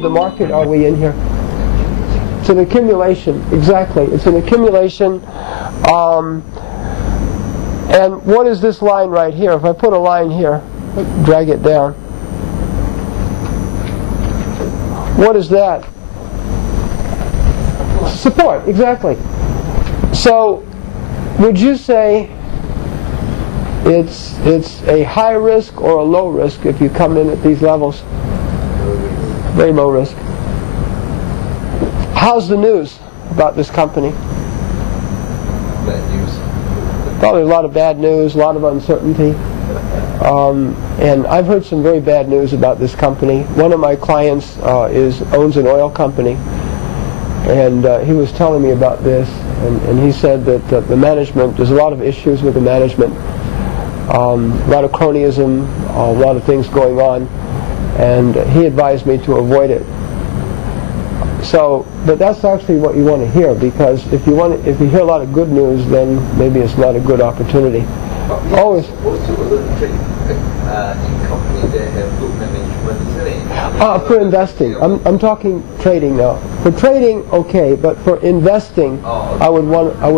the market are we in here? It's an accumulation, exactly. It's an accumulation. And what is this line right here? If I put a line here, drag it down. What is that? Support, exactly. So, would you say it's a high risk or a low risk if you come in at these levels? Very low risk. How's the news about this company? Bad news. Probably a lot of bad news, a lot of uncertainty. And I've heard some very bad news about this company. One of my clients owns an oil company, and he was telling me about this, and he said that the management, there's a lot of issues with the management, a lot of cronyism, a lot of things going on, and he advised me to avoid it. So, but that's actually what you want to hear, because if you hear a lot of good news, then maybe it's not a good opportunity. Always. Also, other trade in company that have good management, isn't it? For investing, I'm talking trading now. For trading, okay, but for investing, I would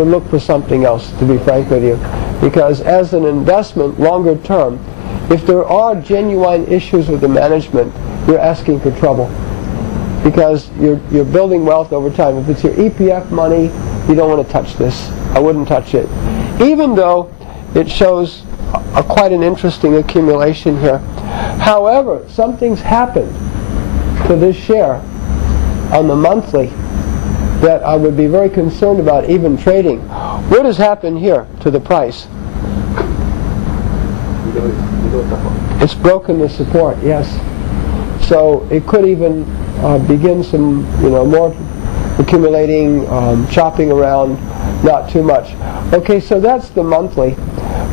look for something else, to be frank with you, because as an investment, longer term, if there are genuine issues with the management, you're asking for trouble. Because you're building wealth over time. If it's your EPF money, you don't want to touch this. I wouldn't touch it. Even though it shows quite an interesting accumulation here. However, something's happened to this share on the monthly that I would be very concerned about even trading. What has happened here to the price? It's broken the support, yes. So it could even begin some, more accumulating, chopping around, not too much. Okay, so that's the monthly.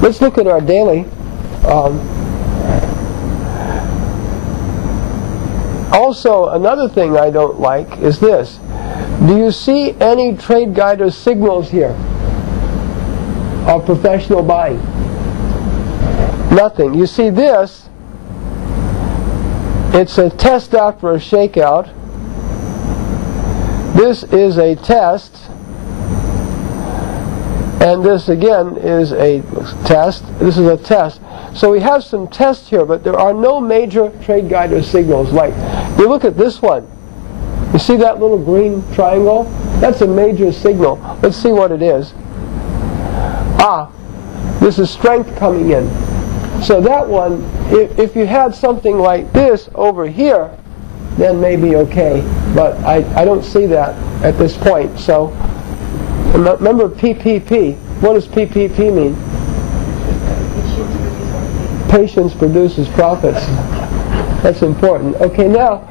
Let's look at our daily. Also, another thing I don't like is this. Do you see any TradeGuider signals here of professional buying? Nothing. You see this? It's a test after a shakeout. This is a test. And this again is a test. This is a test. So we have some tests here, but there are no major TradeGuider signals. Like, you look at this one. You see that little green triangle? That's a major signal. Let's see what it is. This is strength coming in. So that one, if you had something like this over here, then maybe okay. But I don't see that at this point. So remember PPP. What does PPP mean? Patience produces profits. That's important. Okay, now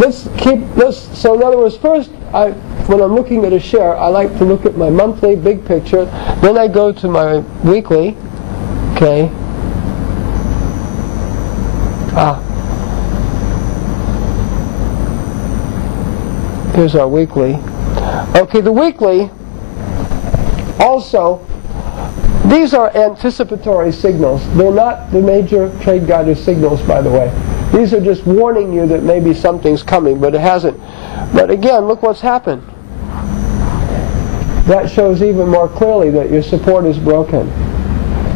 so in other words, first when I'm looking at a share, I like to look at my monthly big picture. Then I go to my weekly. Okay. Here's our weekly. Okay, the weekly also, these are anticipatory signals. They're not the major TradeGuider signals, by the way. These are just warning you that maybe something's coming, but it hasn't. But again, look what's happened. That shows even more clearly that your support is broken.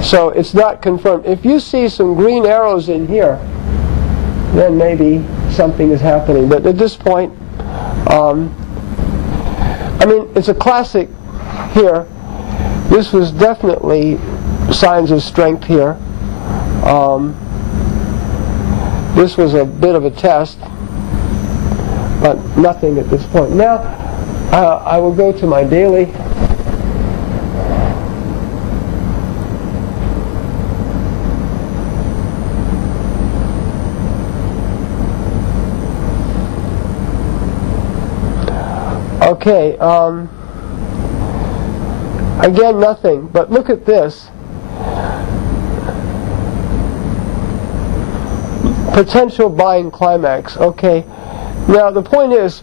So it's not confirmed. If you see some green arrows in here, then maybe something is happening. But at this point, it's a classic here. This was definitely signs of strength here. This was a bit of a test, but nothing at this point. Now, I will go to my daily. Okay, again, nothing, but look at this. Potential buying climax. Okay, now the point is,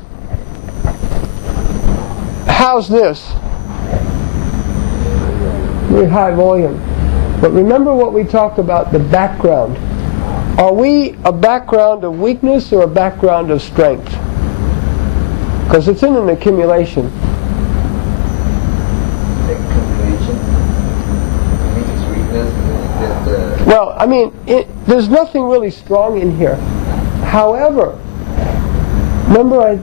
how's this? Very high volume. But remember what we talked about, the background Are we a background of weakness or a background of strength? Because it's in an accumulation. Well, I mean, there's nothing really strong in here. However, remember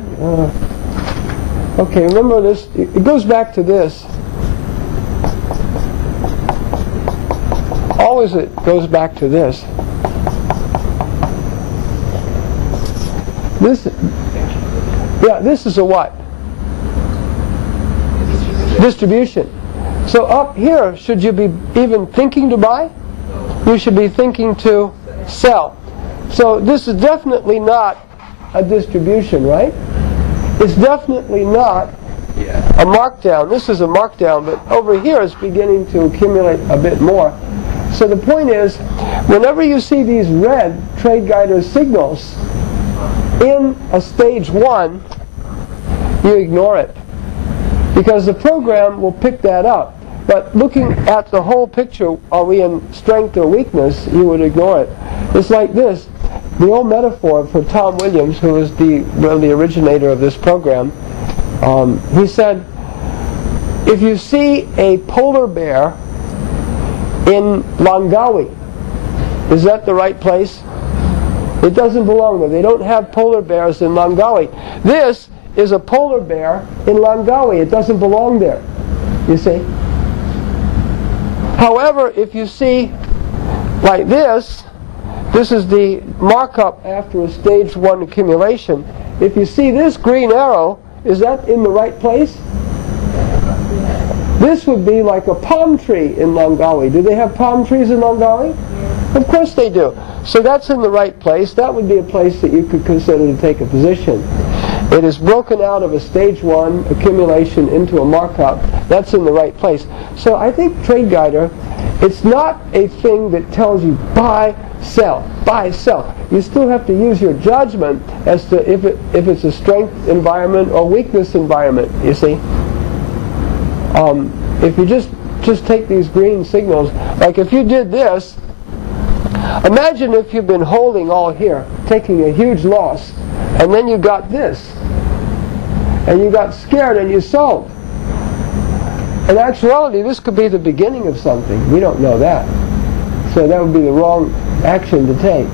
remember this, it goes back to this. Always it goes back to this. This is a what? Distribution. So up here, should you be even thinking to buy? You should be thinking to sell. So this is definitely not a distribution, right? It's definitely not a markdown. This is a markdown, but over here it's beginning to accumulate a bit more. So the point is, whenever you see these red TradeGuider signals in a stage 1, you ignore it, because the program will pick that up. But looking at the whole picture, are we in strength or weakness, you would ignore it. It's like this. The old metaphor for Tom Williams, who was the originator of this program, he said, if you see a polar bear in Langkawi, is that the right place? It doesn't belong there. They don't have polar bears in Langkawi. This is a polar bear in Langkawi. It doesn't belong there, you see. However, if you see like this is the markup after a stage 1 accumulation. If you see this green arrow, is that in the right place? This would be like a palm tree in Langkawi. Do they have palm trees in Langkawi? Of course they do. So that's in the right place. That would be a place that you could consider to take a position. It is broken out of a stage 1 accumulation into a markup. That's in the right place. So I think TradeGuider, it's not a thing that tells you buy, sell, buy, sell. You still have to use your judgment as to if it's a strength environment or weakness environment, you see. If you just take these green signals, like if you did this, imagine if you've been holding all here, taking a huge loss, and then you got this, and you got scared and you sold. In actuality, this could be the beginning of something. We don't know that. So that would be the wrong action to take.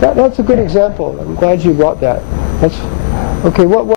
That's a good example. I'm glad you brought that. Okay. What